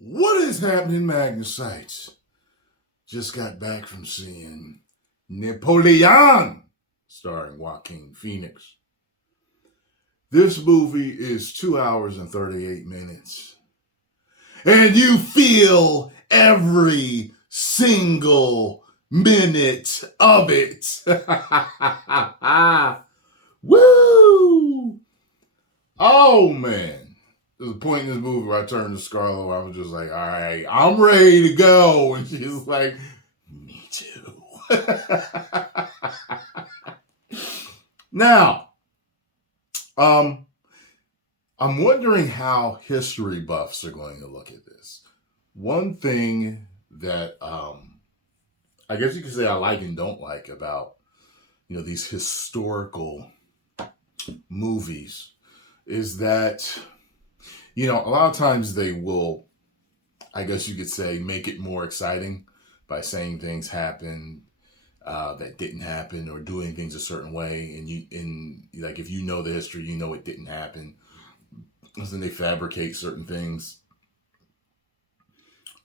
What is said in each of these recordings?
What is happening, Magnusites? Just got back from seeing Napoleon, starring Joaquin Phoenix. This movie is 2 hours and 38 minutes. And you feel every single minute of it. Woo! Oh, man. There's a point in this movie where I turned to Scarlett where I was just like, all right, I'm ready to go. And she's like, me too. Now, I'm wondering how history buffs are going to look at this. One thing that I guess you could say I like and don't like about, these historical movies is that, a lot of times they will, I guess you could say, make it more exciting by saying things happened that didn't happen or doing things a certain way. And like if you know the history, you know it didn't happen. Then they fabricate certain things.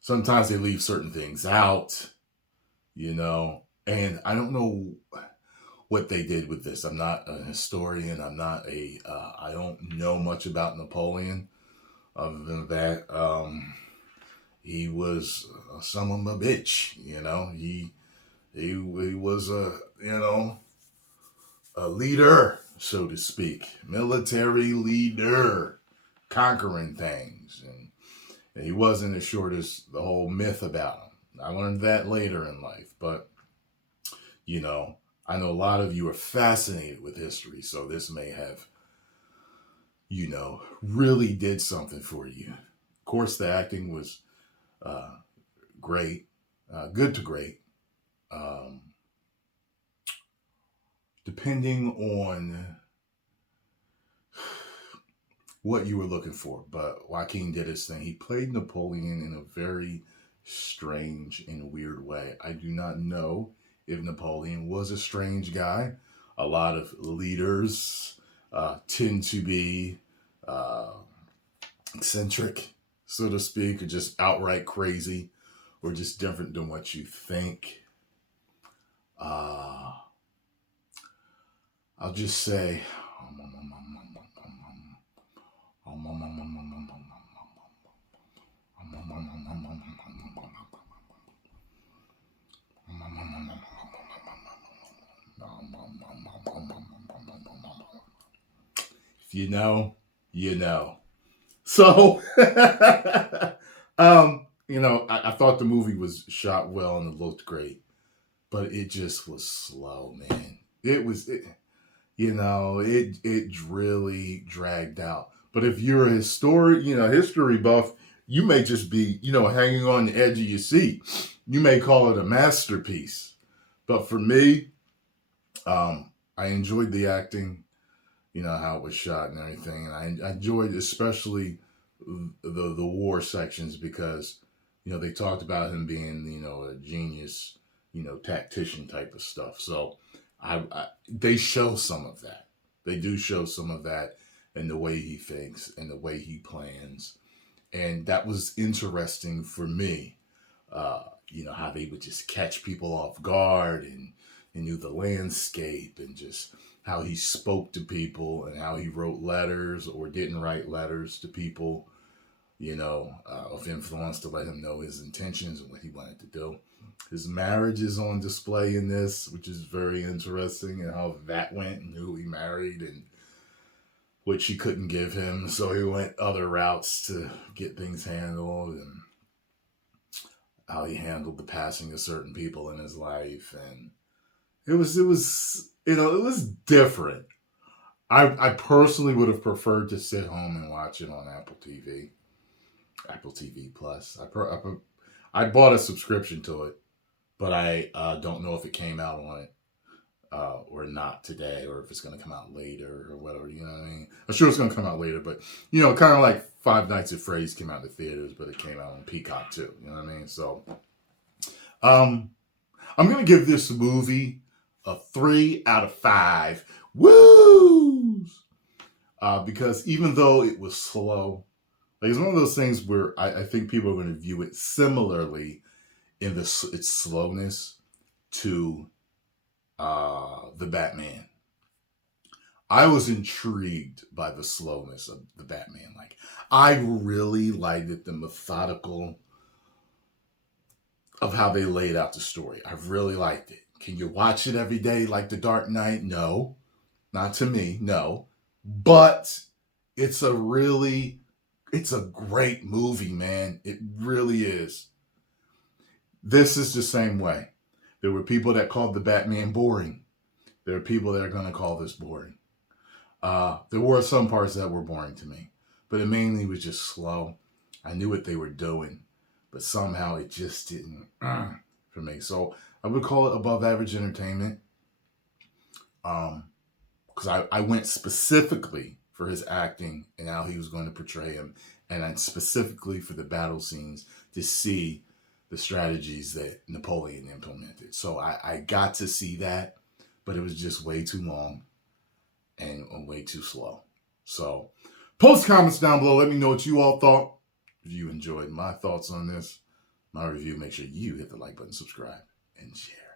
Sometimes they leave certain things out, and I don't know what they did with this. I'm not a historian. I don't know much about Napoleon. Other than that, he was a son of a bitch. He was a leader, so to speak, military leader, conquering things, and he wasn't as short as the whole myth about him. I learned that later in life, but I know a lot of you are fascinated with history, so this may have really did something for you. Of course, the acting was great, good to great, depending on what you were looking for. But Joaquin did his thing. He played Napoleon in a very strange and weird way. I do not know if Napoleon was a strange guy. A lot of leaders tend to be eccentric, so to speak, or just outright crazy, or just different than what you think. I'll just say, if you know, you know. So, I thought the movie was shot well and it looked great, but it just was slow, man. It really dragged out. But if you're a history buff, you may just be, hanging on the edge of your seat. You may call it a masterpiece. But for me, I enjoyed the acting, how it was shot and everything. And I enjoyed especially the war sections because, they talked about him being, a genius, tactician type of stuff. So they show some of that. They do show some of that in the way he thinks and the way he plans. And that was interesting for me. How they would just catch people off guard and knew the landscape and just how he spoke to people and how he wrote letters or didn't write letters to people, of influence to let him know his intentions and what he wanted to do. His marriage is on display in this, which is very interesting, and how that went and who he married and what she couldn't give him. So he went other routes to get things handled, and how he handled the passing of certain people in his life. And it was different. I personally would have preferred to sit home and watch it on Apple TV Plus. I bought a subscription to it, but I don't know if it came out on it or not today, or if it's going to come out later or whatever. You know what I mean? I'm sure it's going to come out later, but kind of like Five Nights at Freddy's came out in the theaters, but it came out on Peacock too. You know what I mean? So, I'm going to give this movie a 3 out of 5. Woos! Because even though it was slow, Like, it's one of those things where I think people are going to view it similarly in its slowness to the Batman. I was intrigued by the slowness of the Batman. Like, I really liked it, the methodical of how they laid out the story. I really liked it. Can you watch it every day like The Dark Knight? No, not to me, no. But it's a great movie, man. It really is. This is the same way. There were people that called the Batman boring. There are people that are going to call this boring. There were some parts that were boring to me, but it mainly was just slow. I knew what they were doing, but somehow it just didn't for me. So I would call it above average entertainment. Because I went specifically for his acting and how he was going to portray him, and then specifically for the battle scenes to see the strategies that Napoleon implemented. So I got to see that, but it was just way too long and way too slow. So post comments down below. Let me know what you all thought. If you enjoyed my thoughts on this, my review, make sure you hit the like button, subscribe, and share.